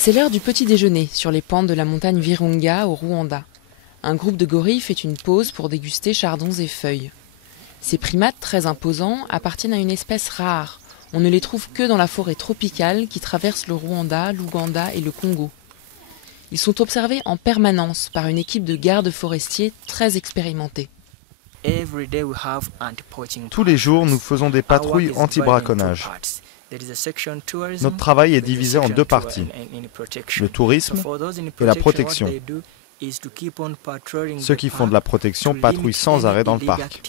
C'est l'heure du petit déjeuner sur les pentes de la montagne Virunga au Rwanda. Un groupe de gorilles fait une pause pour déguster chardons et feuilles. Ces primates très imposants appartiennent à une espèce rare. On ne les trouve que dans la forêt tropicale qui traverse le Rwanda, l'Ouganda et le Congo. Ils sont observés en permanence par une équipe de gardes forestiers très expérimentés. Tous les jours, nous faisons des patrouilles anti-braconnage. Notre travail est divisé en deux parties, le tourisme et la protection. Ceux qui font de la protection patrouillent sans arrêt dans le parc.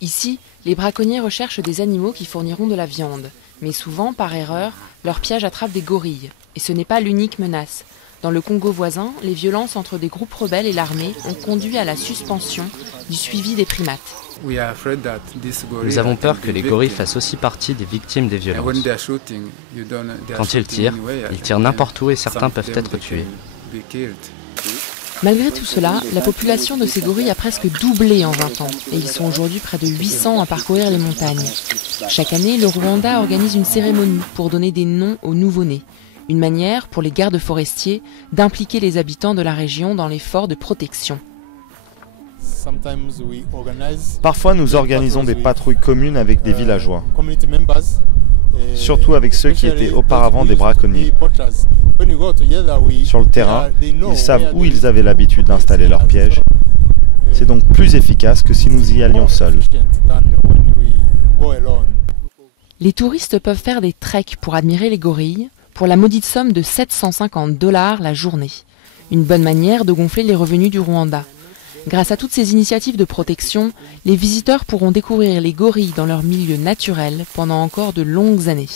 Ici, les braconniers recherchent des animaux qui fourniront de la viande. Mais souvent, par erreur, leur piège attrape des gorilles. Et ce n'est pas l'unique menace. Dans le Congo voisin, les violences entre des groupes rebelles et l'armée ont conduit à la suspension du suivi des primates. Nous avons peur que les gorilles fassent aussi partie des victimes des violences. Quand ils tirent n'importe où et certains peuvent être tués. Malgré tout cela, la population de ces gorilles a presque doublé en 20 ans et ils sont aujourd'hui près de 800 à parcourir les montagnes. Chaque année, le Rwanda organise une cérémonie pour donner des noms aux nouveau-nés. Une manière pour les gardes forestiers d'impliquer les habitants de la région dans l'effort de protection. Parfois, nous organisons des patrouilles communes avec des villageois, surtout avec ceux qui étaient auparavant des braconniers. Sur le terrain, ils savent où ils avaient l'habitude d'installer leurs pièges. C'est donc plus efficace que si nous y allions seuls. Les touristes peuvent faire des treks pour admirer les gorilles pour la maudite somme de $750 la journée. Une bonne manière de gonfler les revenus du Rwanda. Grâce à toutes ces initiatives de protection, les visiteurs pourront découvrir les gorilles dans leur milieu naturel pendant encore de longues années.